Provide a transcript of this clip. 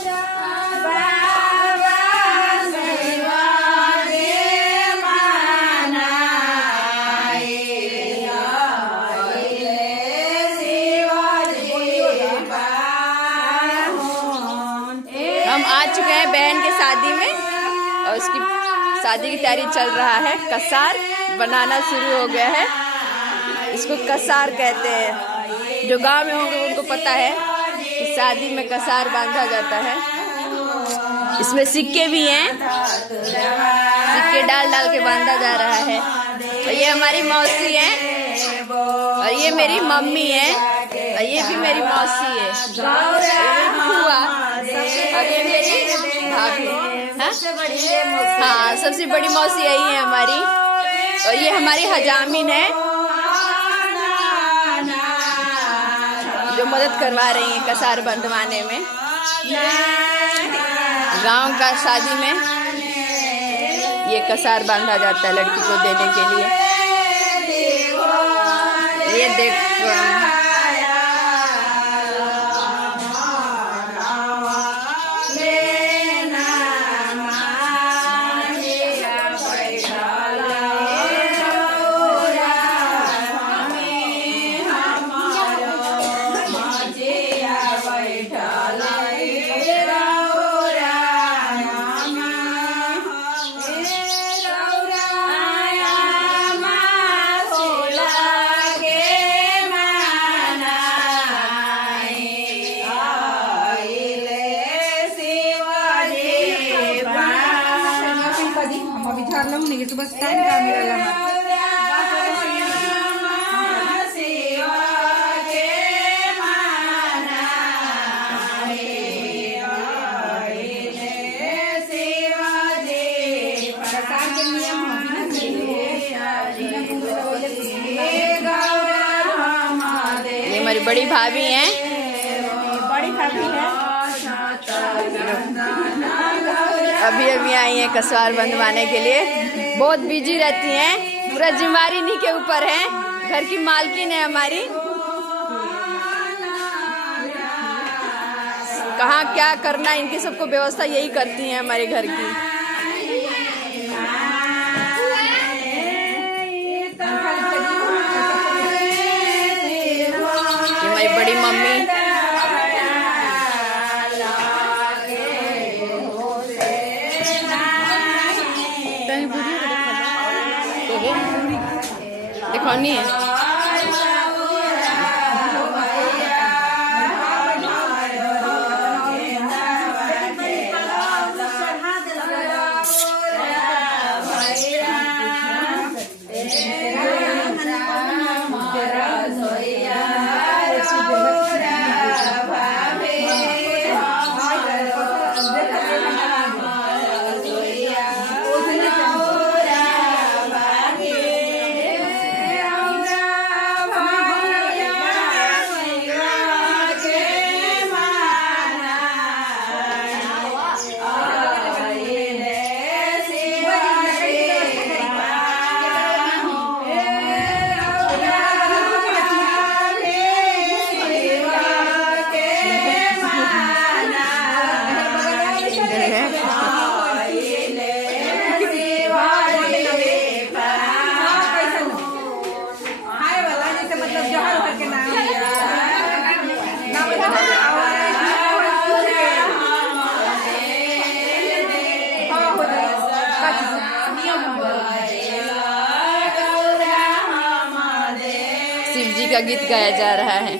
हम आ चुके हैं बहन के शादी में और उसकी शादी की तैयारी चल रहा है। कसार बनाना शुरू हो गया है। इसको कसार कहते हैं। जो गांव में होंगे उनको पता है कि शादी में कसार बांधा जाता है। इसमें सिक्के भी हैं, सिक्के डाल डाल के बांधा जा रहा है। और ये हमारी मौसी है और ये मेरी मम्मी है और ये भी मेरी मौसी है, फुआ और ये मेरी भाभी। हाँ, सबसे बड़ी मौसी यही है हमारी। और ये हमारी हजामिन है जो मदद करवा रही है कसार बंधवाने में। गांव का शादी में ये कसार बांधा जाता है लड़की को देने के लिए। ये देखो bus stand kami alamat. ये हमारी बड़ी भाभी हैं। बड़ी भाभी है। अभी अभी आई हैं कसार बंधवाने के लिए। बहुत बिजी रहती हैं। पूरा जिम्मेदारी इन्हीं के ऊपर है। घर की मालकिन है हमारी। कहाँ क्या करना इनकी सबको व्यवस्था यही करती हैं हमारे घर की। ये हमारी बड़ी मम्मी। दिखानी है। शिव जी का गीत गाया जा रहा है।